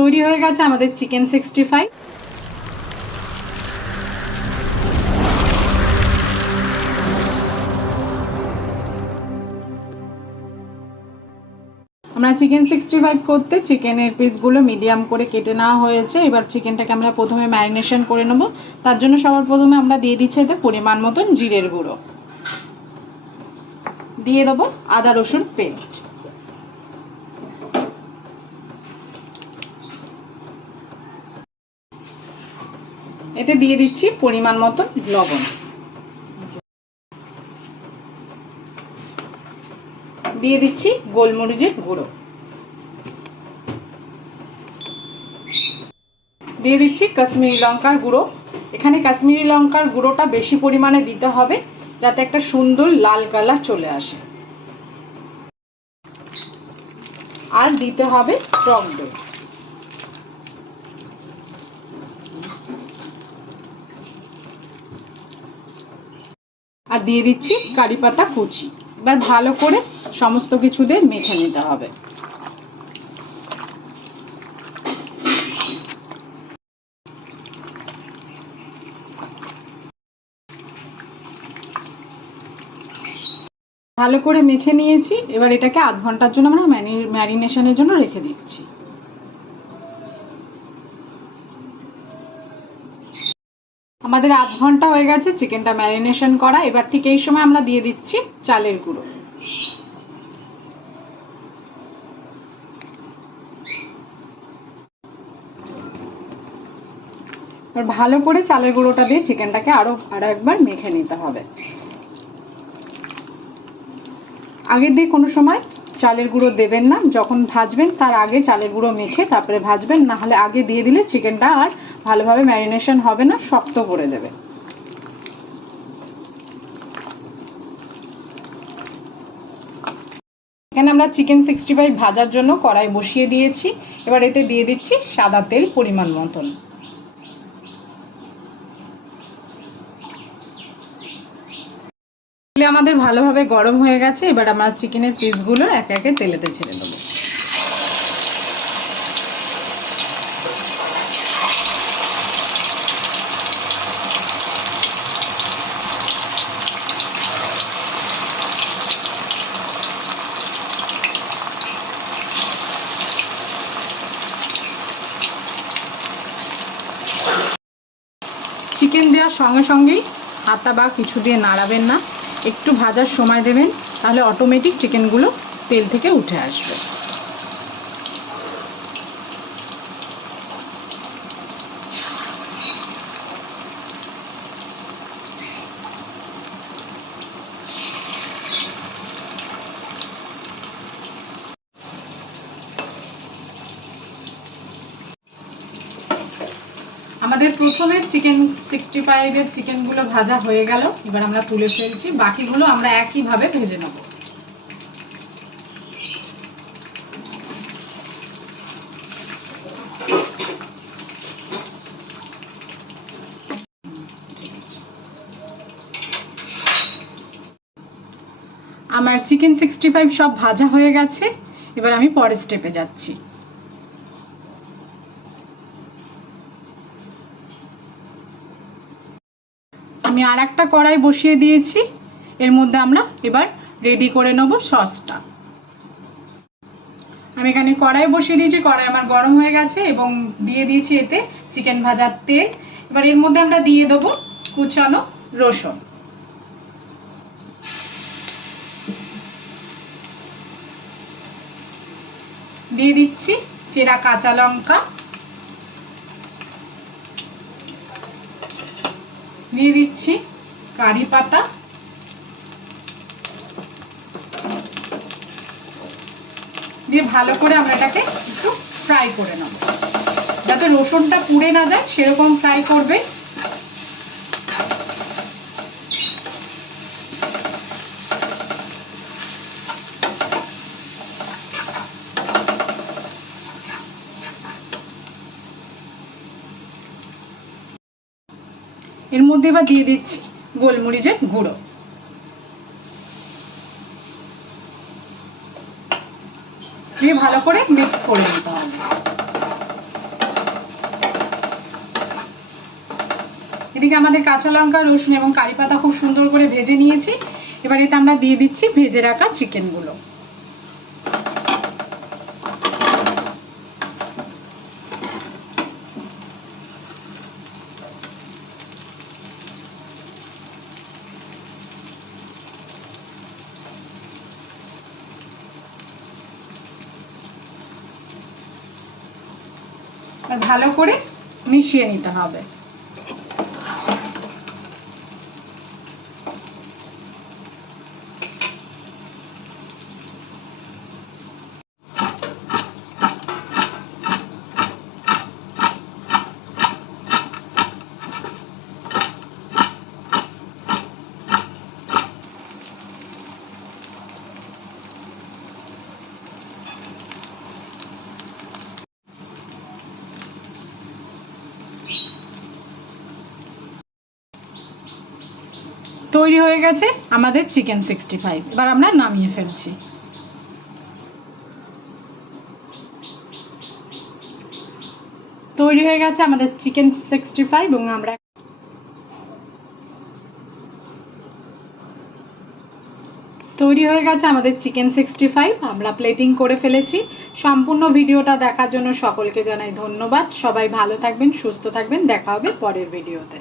তৈরি হয়ে গেছে আমাদের চিকেন 65। আমরা চিকেন 65 করতে চিকেনের পিসগুলো মিডিয়াম করে কেটে নেওয়া হয়েছে। এবার চিকেনটাকে আমরা প্রথমে ম্যারিনেশন করে নেব। তার জন্য সবার প্রথমে আমরা দিয়ে দিচ্ছি এতে পরিমাণ মতন জিরের গুঁড়ো, দিয়ে দেবো আদা রসুন পেস্ট, এতে দিয়ে দিচ্ছি পরিমাণ মতন লবণ, দিয়ে দিচ্ছি গোলমরিচের গুঁড়ো, দিয়ে দিচ্ছি কাশ্মীরি লঙ্কার গুঁড়ো। এখানে কাশ্মীরি লঙ্কার গুঁড়োটা বেশি পরিমাণে দিতে হবে যাতে একটা সুন্দর লাল কালার চলে আসে। আর দিতে হবে টক দই। আর দিয়ে দিচ্ছি কারি পাতা কুচি। এবার ভালো করে সমস্ত কিছু দিয়ে মেখে নিতে হবে। ভালো করে মেখে নিয়েছি। এবার এটাকে আধ ঘন্টার জন্য আমরা ম্যারিনেশনের জন্য রেখে দিচ্ছি। আমাদের আধ ঘন্টা হয়ে গেছে চিকেনটা ম্যারিনেশন করা। এবার ঠিক এই সময় আমরা দিয়ে দিচ্ছি চালের গুঁড়ো। ভালো করে চালের গুঁড়োটা দিয়ে চিকেনটাকে আরো একবার মেখে নিতে হবে। আগে দিয়ে কোনো সময় চালের গুঁড়ো দেবেন না, যখন ভাজবেন তার আগে চালের গুঁড়ো মেখে তারপরে ভাজবেন, না হলে আগে দিয়ে দিলে চিকেনটা আর ভালোভাবে ম্যারিনেশন হবে না, শক্ত করে দেবে। এখানে আমরা চিকেন 65 ভাজার জন্য কড়াই বসিয়ে দিয়েছি। এবার এতে দিয়ে দিচ্ছি সাদা তেল পরিমাণ মতন। তেল আমাদের ভালোভাবে গরম হয়ে গেছে। এবার আমরা চিকেনের পিসগুলো একে একে তেলেতে ছেড়ে দেবো। চিকেন দেওয়ার সঙ্গে সঙ্গেই হাতা বা কিছু দিয়ে নাড়াবেন না, একটু ভাজার সময় দেবেন, তাহলে অটোমেটিক চিকেনগুলো তেল থেকে উঠে আসবে। আমাদের প্রথমে চিকেন 65 এর চিকেনগুলো ভাজা হয়ে গেল। এবার আমরা তুলে ফেলছি, বাকিগুলো আমরা একইভাবে ভেজে নেব। আমার চিকেন 65 সব ভাজা হয়ে গেছে। এবার আমি পরের স্টেপে যাচ্ছি। আমি আর একটা কড়াই বসিয়ে দিয়েছি। এর মধ্যে আমরা এবার রেডি করে নেব সসটা। আমি এখানে কড়াই বসিয়ে দিয়েছি, কড়াই আমার গরম হয়ে গেছে এবং দিয়ে দিয়েছি এতে চিকেন ভাজার তেল। এবার এর মধ্যে আমরা দিয়ে দেবো কুচানো রসুন, দিয়ে দিচ্ছি চেরা কাঁচা লঙ্কা, দিয়ে দিচ্ছি কারি পাতা, দিয়ে ভালো করে আমরা এটাকে একটু ফ্রাই করে নেব, যাতে রসুনটা পুড়ে না যায় সেরকম ফ্রাই করবে। এর মধ্যে এবার দিয়ে দিচ্ছি গোলমরিচের গুঁড়ো, দিয়ে ভালো করে মিক্স করে নিতে হবে। এদিকে আমাদের কাঁচা লঙ্কা, রসুন এবং কারি পাতা খুব সুন্দর করে ভেজে নিয়েছি। এবার এতে আমরা দিয়ে দিচ্ছি ভেজে রাখা চিকেনগুলো। ভালো করে মিশিয়ে নিতে হবে। তৈরি হয়ে গেছে আমাদের চিকেন 65। এবার আমরা নামিয়ে ফেলছি। তৈরি হয়ে গেছে আমাদের চিকেন 65 এবং আমরা তৈরি হয়ে গেছে আমাদের চিকেন 65। আমরা প্লেটিং করে ফেলেছি। সম্পূর্ণ ভিডিওটা দেখার জন্য সকলকে জানাই ধন্যবাদ। সবাই ভালো থাকবেন, সুস্থ থাকবেন। দেখা হবে পরের ভিডিওতে।